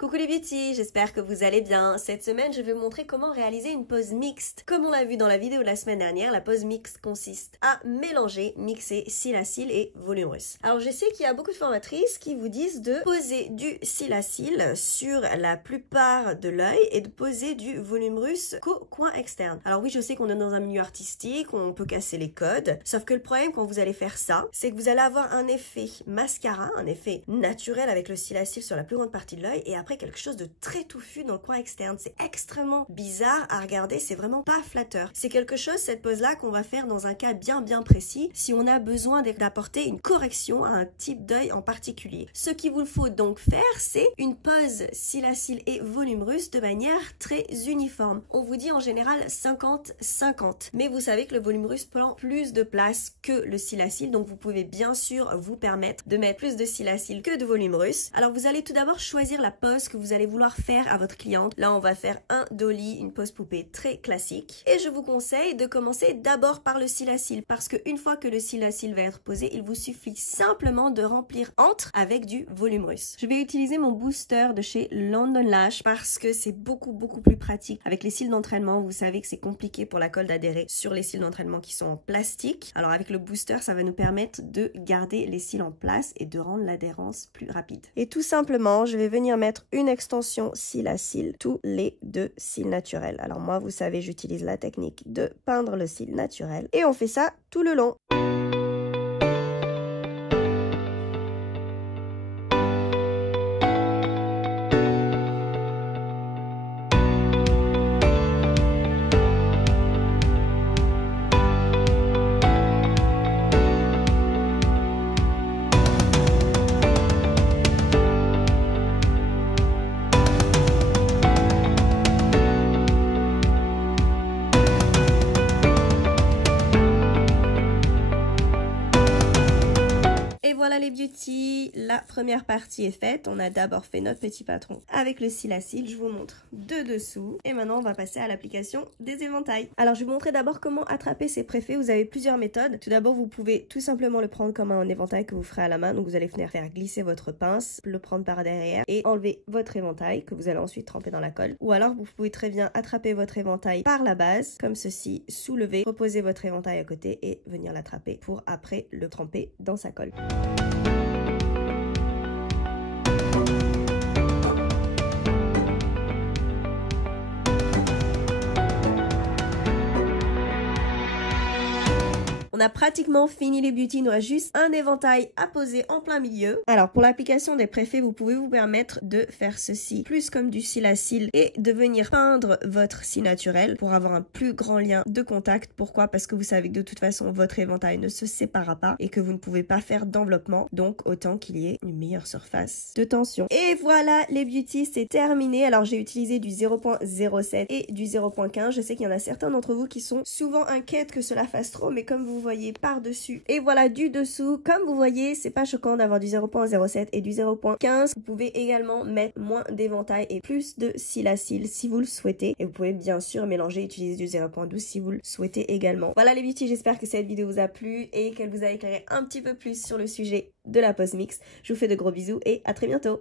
Coucou les beauty, j'espère que vous allez bien. Cette semaine, je vais vous montrer comment réaliser une pose mixte. Comme on l'a vu dans la vidéo de la semaine dernière, la pose mixte consiste à mélanger, mixer cils à cils et volume russe. Alors je sais qu'il y a beaucoup de formatrices qui vous disent de poser du cils à cils sur la plupart de l'œil et de poser du volume russe qu'au coin externe. Alors oui, je sais qu'on est dans un milieu artistique, on peut casser les codes, sauf que le problème quand vous allez faire ça, c'est que vous allez avoir un effet mascara, un effet naturel avec le cils à cils sur la plus grande partie de l'œil et après quelque chose de très touffu dans le coin externe. C'est extrêmement bizarre à regarder, c'est vraiment pas flatteur. C'est quelque chose, cette pose-là, qu'on va faire dans un cas bien précis si on a besoin d'apporter une correction à un type d'œil en particulier. Ce qu'il vous faut donc faire, c'est une pose cils à cils et volume russe de manière très uniforme. On vous dit en général 50-50, mais vous savez que le volume russe prend plus de place que le cils à cils, donc vous pouvez bien sûr vous permettre de mettre plus de cils à cils que de volume russe. Alors vous allez tout d'abord choisir la pose que vous allez vouloir faire à votre cliente. Là, on va faire un dolly, une pose poupée très classique. Et je vous conseille de commencer d'abord par le cils à cils parce qu'une fois que le cils à cils va être posé, il vous suffit simplement de remplir entre avec du volume russe. Je vais utiliser mon booster de chez London Lash parce que c'est beaucoup plus pratique. Avec les cils d'entraînement, vous savez que c'est compliqué pour la colle d'adhérer sur les cils d'entraînement qui sont en plastique. Alors avec le booster, ça va nous permettre de garder les cils en place et de rendre l'adhérence plus rapide. Et tout simplement, je vais venir mettre une extension cils à cils tous les deux cils naturels. Alors moi, vous savez, j'utilise la technique de peindre le cil naturel et on fait ça tout le long. Et voilà les beauty, la première partie est faite. On a d'abord fait notre petit patron avec le cils à cils. Je vous montre de dessous. Et maintenant, on va passer à l'application des éventails. Alors, je vais vous montrer d'abord comment attraper ces préfets. Vous avez plusieurs méthodes. Tout d'abord, vous pouvez tout simplement le prendre comme un éventail que vous ferez à la main. Donc, vous allez venir faire glisser votre pince, le prendre par derrière et enlever votre éventail que vous allez ensuite tremper dans la colle. Ou alors, vous pouvez très bien attraper votre éventail par la base, comme ceci, soulever, reposer votre éventail à côté et venir l'attraper pour après le tremper dans sa colle. On a pratiquement fini les beauty, il nous reste juste un éventail à poser en plein milieu. Alors pour l'application des préfets, vous pouvez vous permettre de faire ceci, plus comme du cils à cils et de venir peindre votre cil naturel pour avoir un plus grand lien de contact. Pourquoi? Parce que vous savez que de toute façon votre éventail ne se séparera pas et que vous ne pouvez pas faire d'enveloppement, donc autant qu'il y ait une meilleure surface de tension. Et voilà les beauty, c'est terminé. Alors j'ai utilisé du 0.07 et du 0.15. Je sais qu'il y en a certains d'entre vous qui sont souvent inquiètes que cela fasse trop, mais comme vous voyez par-dessus et voilà du dessous, comme vous voyez, c'est pas choquant d'avoir du 0.07 et du 0.15. Vous pouvez également mettre moins d'éventail et plus de cils à cils si vous le souhaitez et vous pouvez bien sûr mélanger et utiliser du 0.12 si vous le souhaitez également. Voilà les beauty, j'espère que cette vidéo vous a plu et qu'elle vous a éclairé un petit peu plus sur le sujet de la pose mixte. Je vous fais de gros bisous et à très bientôt.